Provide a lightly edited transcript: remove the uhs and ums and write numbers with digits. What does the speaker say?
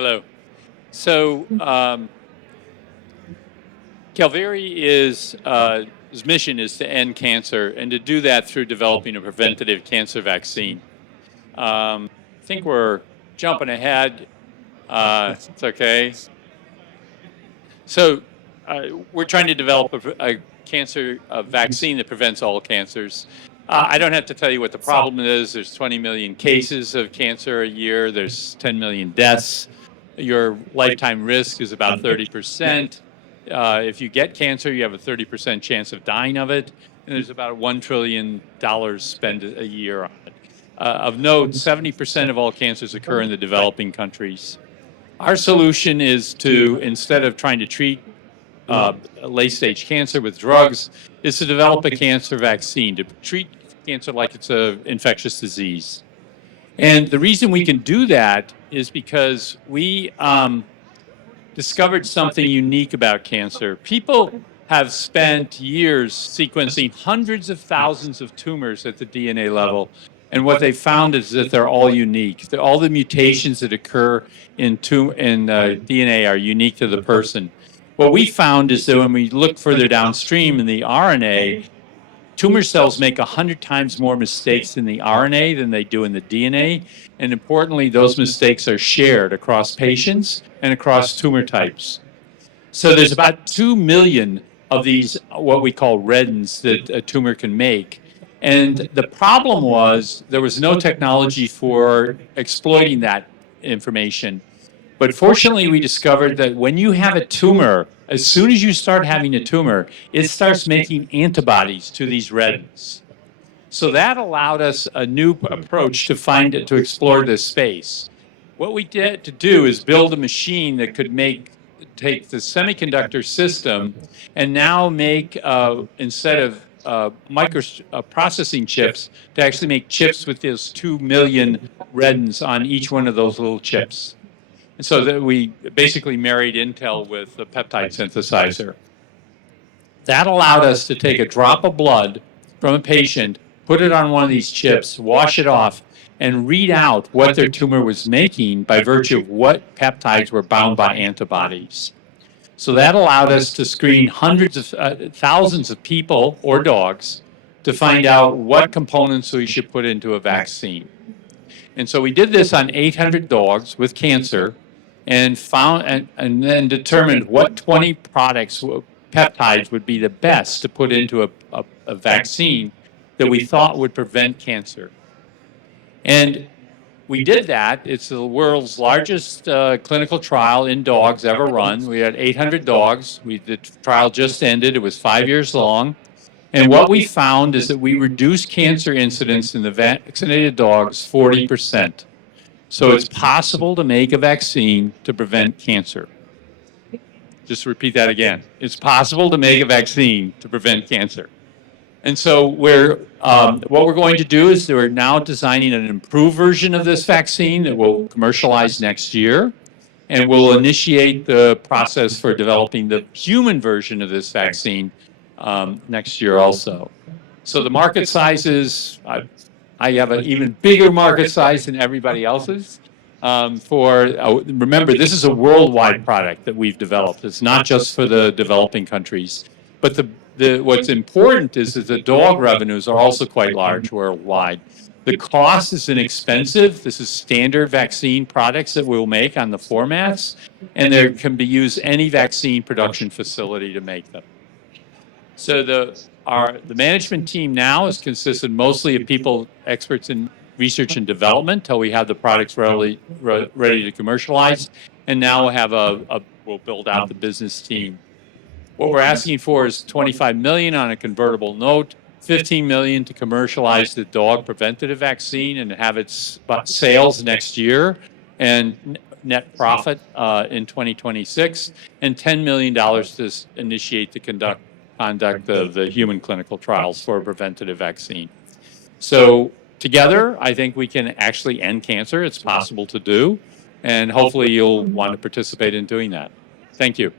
Hello. So, Calvary is his mission is to end cancer, and to do that through developing a preventative cancer vaccine. I think we're jumping ahead. It's okay. So, we're trying to develop a cancer vaccine that prevents all cancers. I don't have to tell you what the problem is. There's 20 million cases of cancer a year. There's 10 million deaths. Your lifetime risk is about 30%. If you get cancer, you have a 30% chance of dying of it. And there's about $1 trillion spent a year on it. Of note, 70% of all cancers occur in the developing countries. Our solution is to, instead of trying to treat late-stage cancer with drugs, is to develop a cancer vaccine to treat cancer like it's an infectious disease. And the reason we can do that is because we discovered something unique about cancer. People have spent years sequencing hundreds of thousands of tumors at the DNA level. And what they found is that they're all unique. All the mutations that occur in DNA are unique to the person. What we found is that when we look further downstream in the RNA, tumor cells make 100 times more mistakes in the RNA than they do in the DNA. And importantly, those mistakes are shared across patients and across tumor types. So there's about 2 million of these, what we call reddens, that a tumor can make. And the problem was there was no technology for exploiting that information. But fortunately, we discovered that when you have a tumor, as soon as you start having a tumor, it starts making antibodies to these reddens. So that allowed us a new approach to explore this space. What we did to do is build a machine that could take the semiconductor system and now make, instead of processing chips, to actually make chips with those 2 million reddens on each one of those little chips. And so that we basically married Intel with the peptide synthesizer. That allowed us to take a drop of blood from a patient, put it on one of these chips, wash it off, and read out what their tumor was making by virtue of what peptides were bound by antibodies. So that allowed us to screen hundreds of thousands of people or dogs to find out what components we should put into a vaccine. And so we did this on 800 dogs with cancer and found and then determined what 20 peptides would be the best to put into a vaccine that we thought would prevent cancer. And we did that. It's the world's largest clinical trial in dogs ever run. We had 800 dogs. The trial just ended. It was 5 years long. And what we found is that we reduced cancer incidence in the vaccinated dogs 40%. So it's possible to make a vaccine to prevent cancer. Just repeat that again. It's possible to make a vaccine to prevent cancer. And so what we're going to do is we're now designing an improved version of this vaccine that we'll commercialize next year. And we'll initiate the process for developing the human version of this vaccine next year also. So the market size is, I have an even bigger market size than everybody else's. Remember, this is a worldwide product that we've developed. It's not just for the developing countries. But what's important is that the dog revenues are also quite large worldwide. The cost is inexpensive. This is standard vaccine products that we'll make on the formats, and there can be used any vaccine production facility to make them. So the management team now is consisted mostly of people, experts in research and development, till we have the products ready to commercialize, and now we'll build out the business team. What we're asking for is $25 million on a convertible note, $15 million to commercialize the dog preventative vaccine and have its sales next year, and net profit in 2026, and $10 million to initiate the conduct of the human clinical trials for a preventative vaccine. So together, I think we can actually end cancer. It's possible to do, and hopefully you'll want to participate in doing that. Thank you.